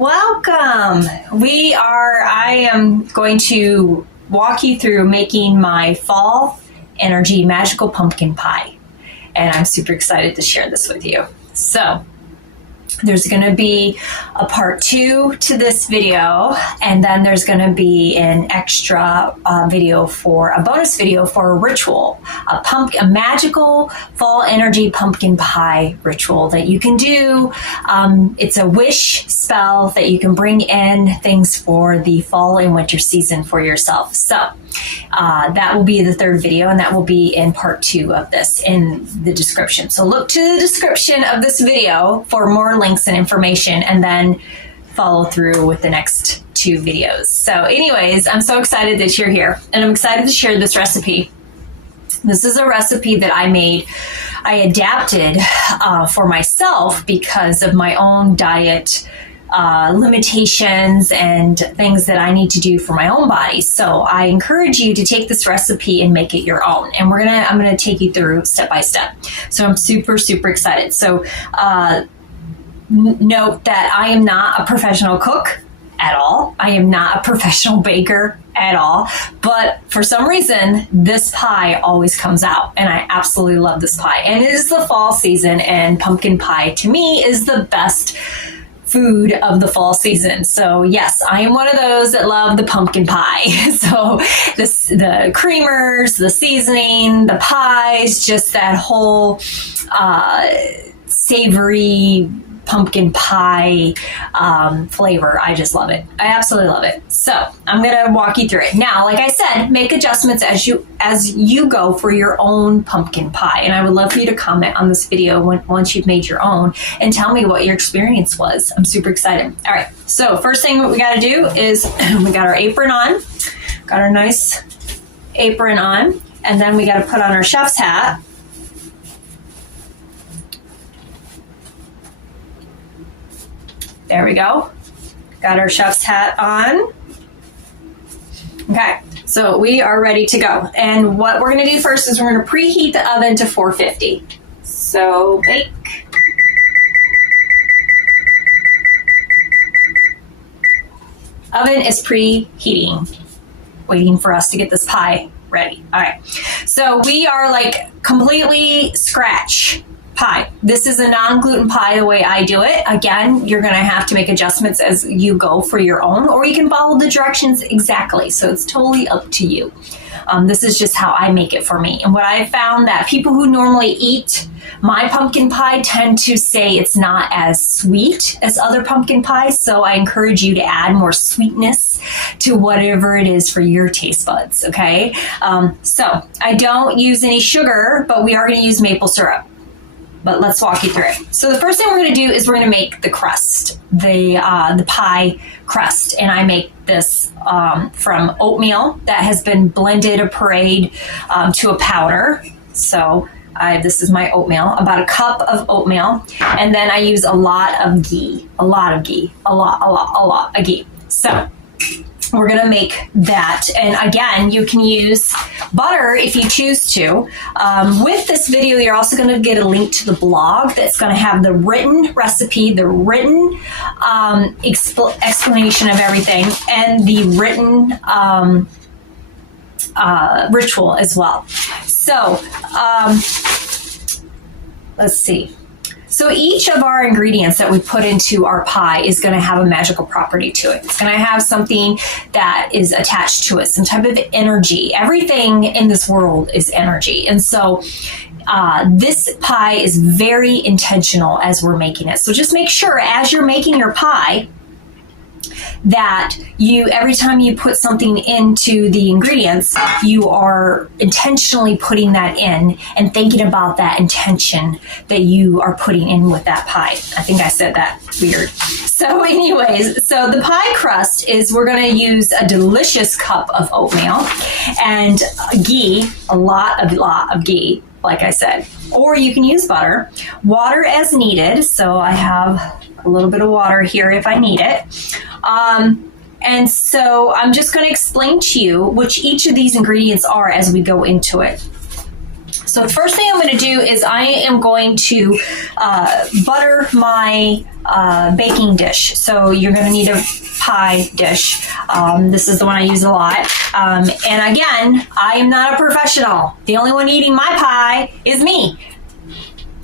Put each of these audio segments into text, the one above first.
Welcome. I am going to walk you through making my fall energy magical pumpkin pie. And I'm super excited to share this with you. So there's going to be a part 2 to this video, and then there's going to be an extra video for a bonus video for a ritual, a magical fall energy pumpkin pie ritual that you can do. It's a wish spell that you can bring in things for the fall and winter season for yourself. So that will be the third video, and that will be in part 2 of this in the description. So look to the description of this video for more links and information, and then follow through with the next 2 videos. So anyways, I'm so excited that you're here, and I'm excited to share this recipe. This is a recipe that I made. I adapted for myself because of my own diet limitations and things that I need to do for my own body. So I encourage you to take this recipe and make it your own. And I'm gonna take you through step by step. So I'm super, super excited. So note that I am not a professional cook at all. I am not a professional baker at all. But for some reason, this pie always comes out. And I absolutely love this pie. And it is the fall season, and pumpkin pie to me is the best food of the fall season. So yes, I am one of those that love the pumpkin pie. So the creamers, the seasoning, the pies, just that whole savory pumpkin pie flavor. I just love it. I absolutely love it. So I'm going to walk you through it. Now, like I said, make adjustments as you go for your own pumpkin pie. And I would love for you to comment on this video once you've made your own and tell me what your experience was. I'm super excited. All right. So first thing what we got to do is we got our apron on, got our nice apron on, and then we got to put on our chef's hat. There we go. Got our chef's hat on. Okay, so we are ready to go. And what we're gonna do first is we're gonna preheat the oven to 450. So bake. Oven is preheating, waiting for us to get this pie ready. All right, so we are like completely scratch pie. This is a non-gluten pie the way I do it. Again, you're going to have to make adjustments as you go for your own, or you can follow the directions exactly. So it's totally up to you. This is just how I make it for me. And what I found that people who normally eat my pumpkin pie tend to say it's not as sweet as other pumpkin pies. So I encourage you to add more sweetness to whatever it is for your taste buds. Okay. So I don't use any sugar, but we are going to use maple syrup. But let's walk you through it. So the first thing we're going to do is we're going to make the crust, the pie crust. And I make this from oatmeal that has been blended or pureed to a powder. So this is my oatmeal, about a cup of oatmeal. And then I use a lot of ghee, a lot of ghee. So we're going to make that. And again, you can use butter if you choose to. With this video, you're also going to get a link to the blog that's going to have the written recipe, the written explanation of everything, and the written ritual as well. So let's see. So each of our ingredients that we put into our pie is going to have a magical property to it. It's going to have something that is attached to it, some type of energy. Everything in this world is energy. And so this pie is very intentional as we're making it. So just make sure as you're making your pie that every time you put something into the ingredients, you are intentionally putting that in and thinking about that intention that you are putting in with that pie. I think I said that weird. So anyways, so the pie crust is, we're going to use a delicious cup of oatmeal and ghee, a lot of ghee, like I said, or you can use butter, water as needed. So I have a little bit of water here if I need it. And so I'm just going to explain to you which each of these ingredients are as we go into it. So the first thing I'm going to do is I am going to butter my baking dish. So you're going to need a pie dish. This is the one I use a lot. And again, I am not a professional. The only one eating my pie is me.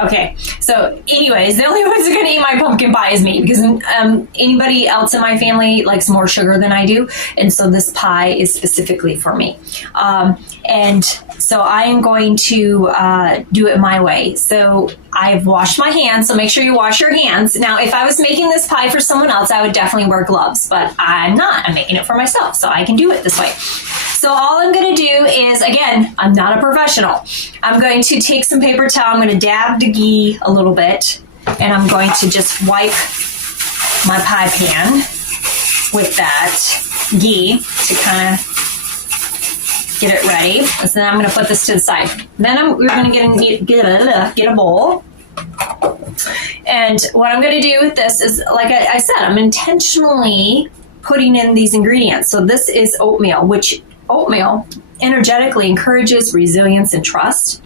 Okay, so anyways, the only ones who are going to eat my pumpkin pie is me, because anybody else in my family likes more sugar than I do, and so this pie is specifically for me. And so I am going to do it my way. So I've washed my hands, so make sure you wash your hands. Now, if I was making this pie for someone else, I would definitely wear gloves, but I'm not. I'm making it for myself, so I can do it this way. So all I'm going to do is, again, I'm not a professional. I'm going to take some paper towel. I'm going to dab the ghee a little bit, and I'm going to just wipe my pie pan with that ghee to kind of get it ready. So then I'm going to put this to the side. Then we're going to get a bowl. And what I'm going to do with this is, like I said, I'm intentionally putting in these ingredients. So this is oatmeal, which oatmeal energetically encourages resilience and trust.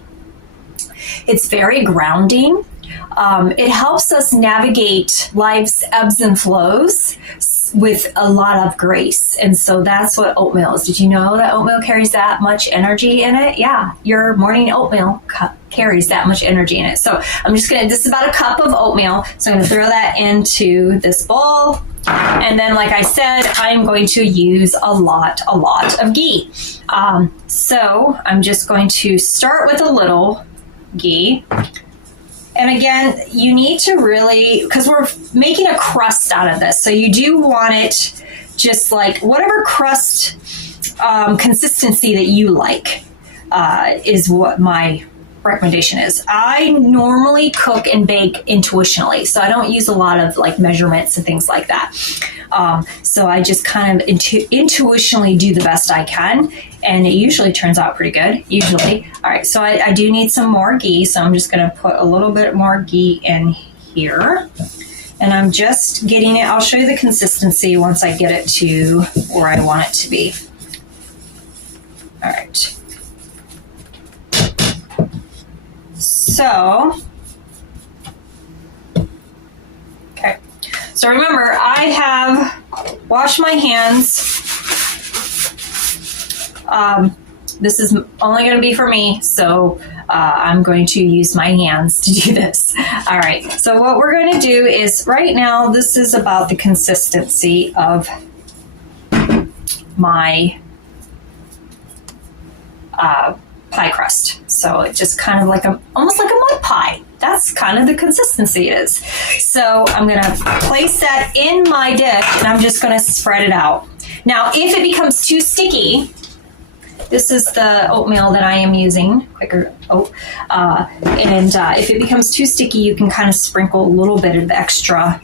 It's very grounding. It helps us navigate life's ebbs and flows with a lot of grace. And so that's what oatmeal is. Did you know that oatmeal carries that much energy in it? Yeah, your morning oatmeal carries that much energy in it. So I'm just going to, this is about a cup of oatmeal. So I'm going to throw that into this bowl. And then, like I said, I'm going to use a lot of ghee. So I'm just going to start with a little ghee. And again, you need to really, because we're making a crust out of this, so you do want it just like whatever crust consistency that you like is what my recommendation is. I normally cook and bake intuitionally, so I don't use a lot of like measurements and things like that. So I just kind of intuitionally do the best I can, and it usually turns out pretty good, usually. All right, so I do need some more ghee, so I'm just going to put a little bit more ghee in here. And I'm just getting it, I'll show you the consistency once I get it to where I want it to be. All right. So, okay. So remember, I have washed my hands. This is only going to be for me, so I'm going to use my hands to do this. All right. So what we're going to do is, right now, this is about the consistency of my pie crust. So it's just kind of like almost like a mud pie. That's kind of the consistency it is. So I'm going to place that in my dish, and I'm just going to spread it out. Now, if it becomes too sticky, this is the oatmeal that I am using, Quaker oat. If it becomes too sticky, you can kind of sprinkle a little bit of extra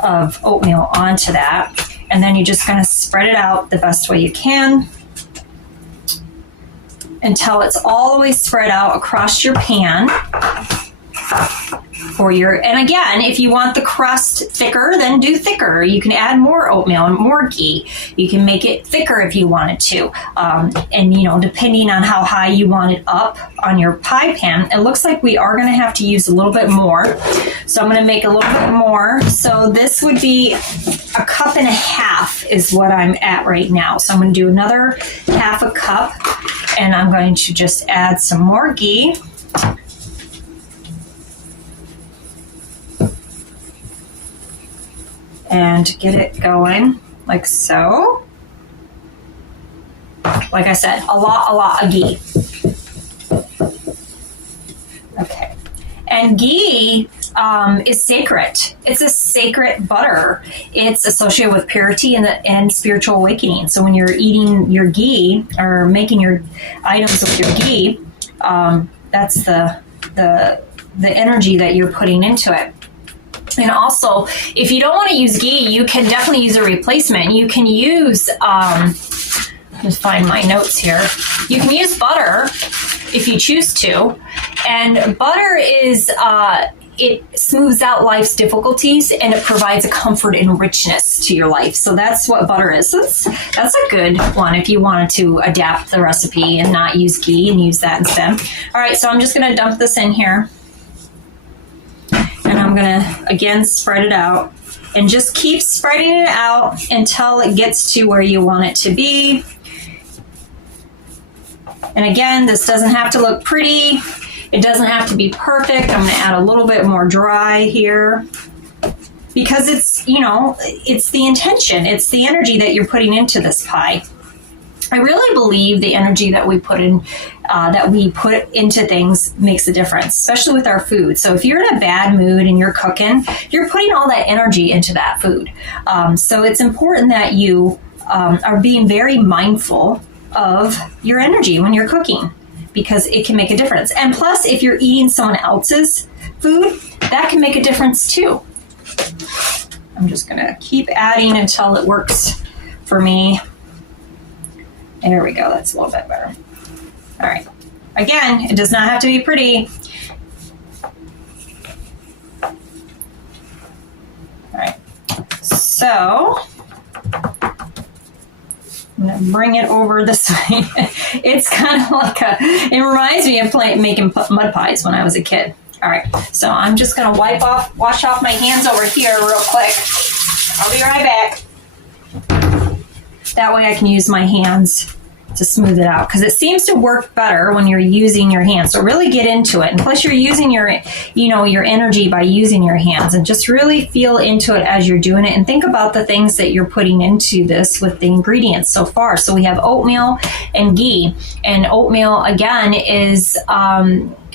of oatmeal onto that. And then you're just going to spread it out the best way you can until it's all the way spread out across your pan. And again, if you want the crust thicker, then do thicker. You can add more oatmeal and more ghee. You can make it thicker if you wanted to. And depending on how high you want it up on your pie pan, it looks like we are going to have to use a little bit more. So I'm going to make a little bit more. So this would be a cup and a half is what I'm at right now. So I'm going to do another half a cup, and I'm going to just add some more ghee. And get it going like so. Like I said, a lot of ghee. Okay. And ghee is sacred. It's a sacred butter. It's associated with purity and spiritual awakening. So when you're eating your ghee or making your items with your ghee, that's the energy that you're putting into it. And also, if you don't want to use ghee, you can definitely use a replacement. You can use, let's find my notes here. You can use butter if you choose to. And butter is, it smooths out life's difficulties, and it provides a comfort and richness to your life. So that's what butter is. So that's a good one if you wanted to adapt the recipe and not use ghee and use that instead. All right, so I'm just going to dump this in here. And I'm I'm gonna, again, spread it out. And just keep spreading it out until it gets to where you want it to be. And again, this doesn't have to look pretty. It doesn't have to be perfect. I'm gonna add a little bit more dry here because it's, you know, it's the intention. It's the energy that you're putting into this pie. I really believe the energy that we put into things makes a difference, especially with our food. So if you're in a bad mood and you're cooking, you're putting all that energy into that food. So it's important that you are being very mindful of your energy when you're cooking, because it can make a difference. And plus, if you're eating someone else's food, that can make a difference too. I'm just gonna keep adding until it works for me. There we go, that's a little bit better. All right, again, it does not have to be pretty. All right, so I'm gonna bring it over this way. It's kind of like it reminds me of making mud pies when I was a kid. All right, so I'm just gonna wash off my hands over here real quick. I'll be right back. That way I can use my hands to smooth it out, because it seems to work better when you're using your hands. So really get into it. And plus you're using your energy by using your hands, and just really feel into it as you're doing it, and think about the things that you're putting into this with the ingredients so far. So we have oatmeal and ghee, and oatmeal again is,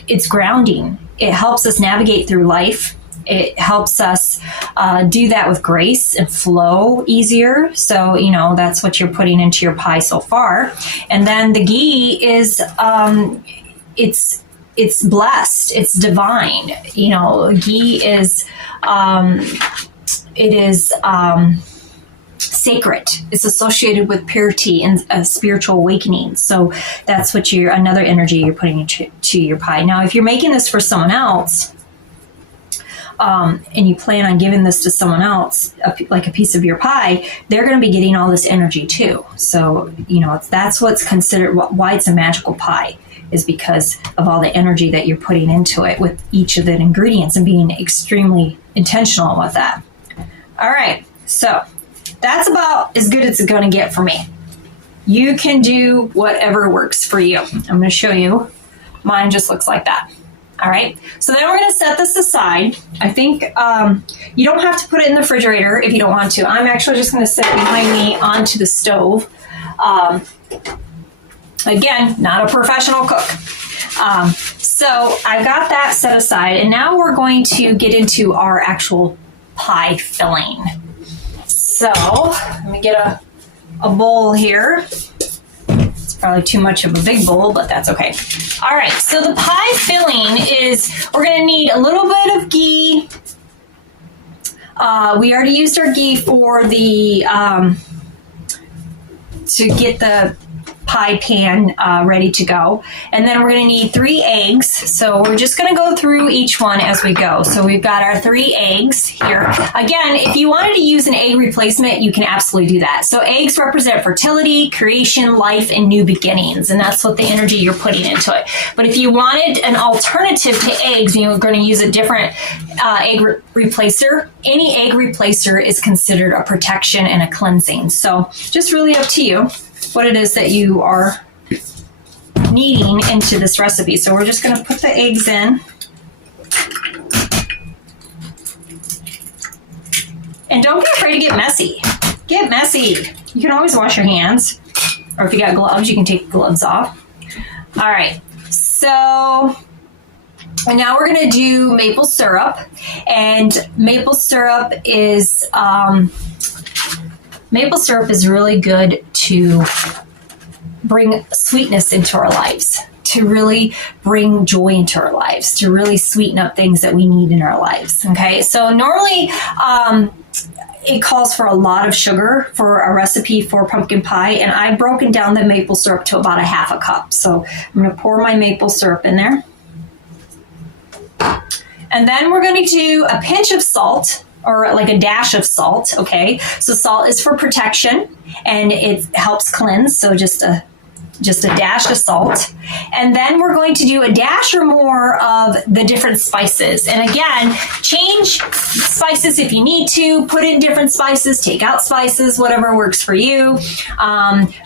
it's grounding. It helps us navigate through life. It helps us do that with grace and flow easier. So, you know, that's what you're putting into your pie so far. And then the ghee is, it's blessed. It's divine. You know, ghee is, sacred. It's associated with purity and a spiritual awakening. So that's what another energy you're putting into your pie. Now, if you're making this for someone else, and you plan on giving this to someone else, like a piece of your pie, they're going to be getting all this energy too. So, you know, that's what's considered why it's a magical pie, is because of all the energy that you're putting into it with each of the ingredients, and being extremely intentional with that. All right, so that's about as good as it's going to get for me. You can do whatever works for you. I'm going to show you. Mine just looks like that. All right, so then we're going to set this aside. I think you don't have to put it in the refrigerator if you don't want to. I'm actually just going to set it behind me onto the stove. Again, not a professional cook. So I've got that set aside, and now we're going to get into our actual pie filling. So let me get a bowl here. Probably too much of a big bowl, but that's okay. All right, so the pie filling is, we're gonna need a little bit of ghee. We already used our ghee for the, to get the pie pan ready to go. And then we're gonna need 3 eggs. So we're just gonna go through each one as we go. So we've got our 3 eggs here. Again, if you wanted to use an egg replacement, you can absolutely do that. So eggs represent fertility, creation, life, and new beginnings. And that's what the energy you're putting into it. But if you wanted an alternative to eggs, you're gonna use a different egg replacer. Any egg replacer is considered a protection and a cleansing. So just really up to you what it is that you are needing into this recipe. So we're just going to put the eggs in. And don't be afraid to get messy. Get messy. You can always wash your hands. Or if you got gloves, you can take the gloves off. All right. So and now we're going to do maple syrup. And maple syrup is really good to bring sweetness into our lives, to really bring joy into our lives, to really sweeten up things that we need in our lives. Okay, so normally it calls for a lot of sugar for a recipe for pumpkin pie, and I've broken down the maple syrup to about a half a cup. So I'm going to pour my maple syrup in there. And then we're going to do a pinch of salt, or like a dash of salt, okay? So salt is for protection, and it helps cleanse, so just a just a dash of salt. And then we're going to do a dash or more of the different spices. And again, change spices if you need to, put in different spices, take out spices, whatever works for you.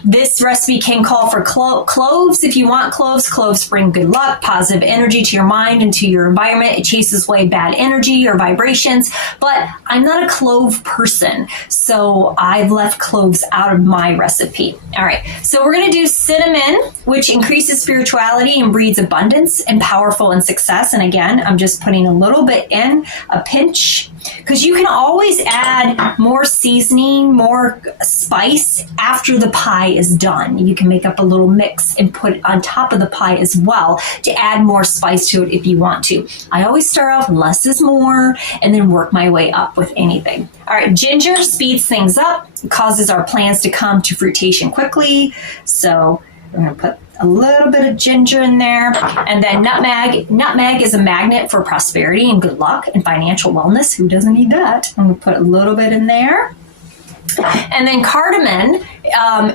This recipe can call for cloves if you want cloves. Cloves bring good luck, positive energy to your mind and to your environment. It chases away bad energy or vibrations, but I'm not a clove person, so I've left cloves out of my recipe. All right, so we're going to do cinnamon, which increases spirituality and breeds abundance and powerful and success. And again, I'm just putting a little bit in, a pinch, because you can always add more seasoning, more spice after the pie is done. You can make up a little mix and put it on top of the pie as well to add more spice to it if you want to. I always start off less is more and then work my way up with anything. All right, ginger speeds things up, causes our plants to come to fruition quickly. So we're going to put a little bit of ginger in there. And then nutmeg. Nutmeg is a magnet for prosperity and good luck and financial wellness. Who doesn't need that? I'm going to put a little bit in there. And then cardamom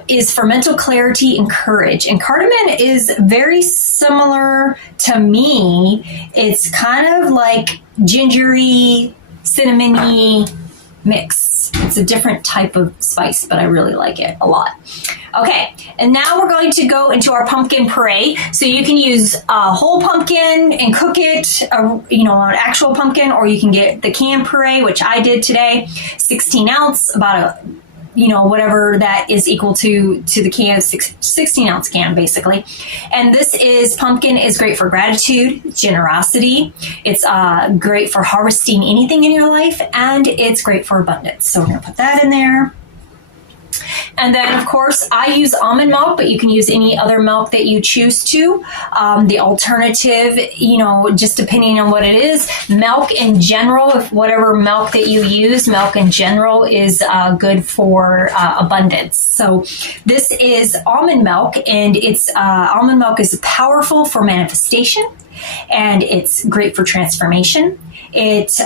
is for mental clarity and courage. And cardamom is very similar to me. It's kind of like gingery, cinnamony mix. It's a different type of spice, but I really like it a lot. Okay, and now we're going to go into our pumpkin puree. So you can use a whole pumpkin and cook it, an actual pumpkin, or you can get the canned puree, which I did today, 16 ounce, about whatever that is equal to the can, 16 ounce can basically. And this pumpkin is great for gratitude, generosity. It's great for harvesting anything in your life, and it's great for abundance. So we're going to put that in there. And then, of course, I use almond milk, but you can use any other milk that you choose to. The alternative, just depending on what it is, milk in general, if whatever milk that you use, milk in general is good for abundance. So this is almond milk, and almond milk is powerful for manifestation, and it's great for transformation. It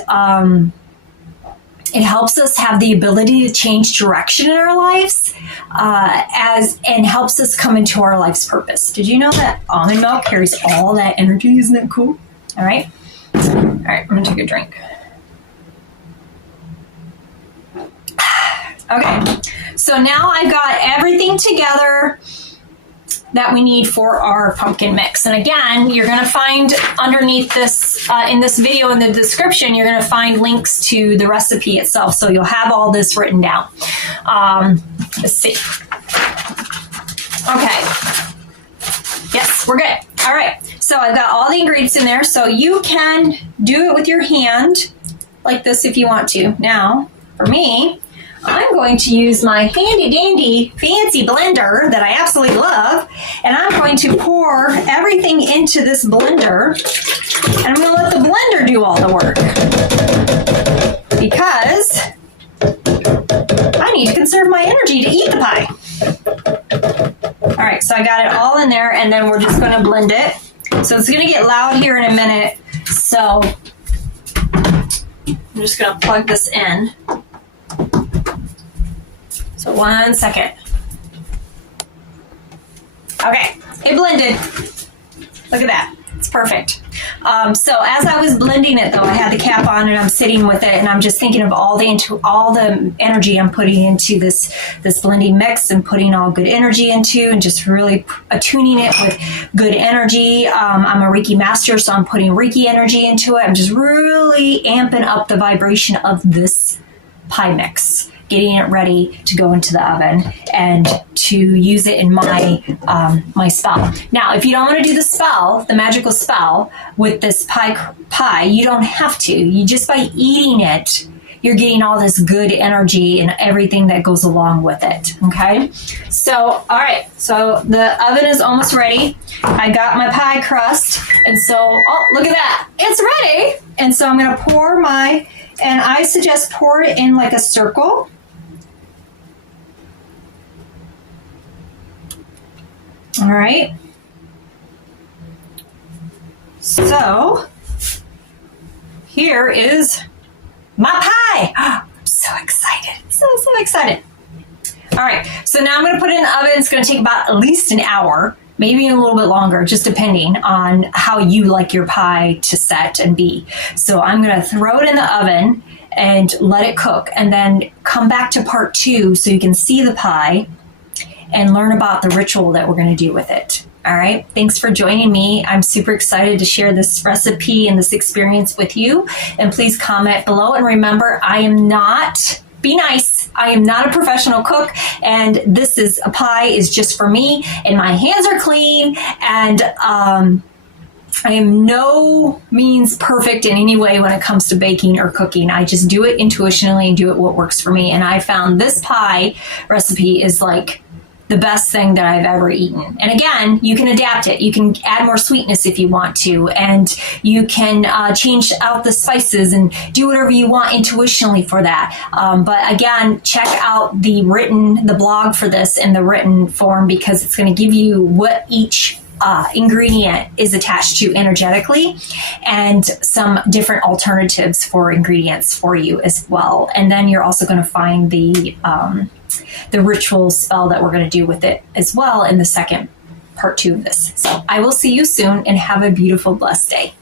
helps us have the ability to change direction in our lives and helps us come into our life's purpose. Did you know that almond milk carries all that energy? Isn't that cool? All right. All right, I'm going to take a drink. Okay, so now I've got everything together that we need for our pumpkin mix. And again, you're going to find underneath this, in this video in the description, you're going to find links to the recipe itself. So you'll have all this written down. Let's see. Okay. Yes, we're good. All right. So I've got all the ingredients in there. So you can do it with your hand like this if you want to. Now, for me, I'm going to use my handy dandy fancy blender that I absolutely love, and I'm going to pour everything into this blender, and I'm going to let the blender do all the work because I need to conserve my energy to eat the pie. All right, so I got it all in there, and then we're just going to blend it. So it's going to get loud here in a minute, so I'm just going to plug this in. So 1 second. Okay, it blended. Look at that. It's perfect. So as I was blending it, though, I had the cap on and I'm sitting with it, and I'm just thinking of all the energy I'm putting into this blending mix and putting all good energy into, and just really attuning it with good energy. I'm a Reiki master, so I'm putting Reiki energy into it. I'm just really amping up the vibration of this pie mix, getting it ready to go into the oven and to use it in my my spell. Now, if you don't want to do the spell, the magical spell with this pie, you don't have to. You just by eating it, you're getting all this good energy and everything that goes along with it. Okay. So, all right. So the oven is almost ready. I got my pie crust, and so look at that, it's ready. And so I'm going to pour and I suggest pour it in like a circle. All right. So here is my pie. I'm so excited. So excited. All right, so now I'm going to put it in the oven. It's going to take about at least an hour, maybe a little bit longer, just depending on how you like your pie to set and be. So I'm going to throw it in the oven and let it cook, and then come back to part 2 so you can see the pie and learn about the ritual that we're going to do with it. All right. Thanks for joining me. I'm super excited to share this recipe and this experience with you. And please comment below. And remember, be nice. I am not a professional cook, and this is a pie is just for me, and my hands are clean, and I am no means perfect in any way when it comes to baking or cooking. I just do it intuitionally and do it what works for me. And I found this pie recipe is like the best thing that I've ever eaten. And again, you can adapt it. You can add more sweetness if you want to, and you can change out the spices and do whatever you want intuitionally for that. But again, check out the blog for this in the written form, because it's going to give you what each ingredient is attached to energetically, and some different alternatives for ingredients for you as well. And then you're also going to find the ritual spell that we're going to do with it as well in the second part 2 of this. So I will see you soon, and have a beautiful, blessed day.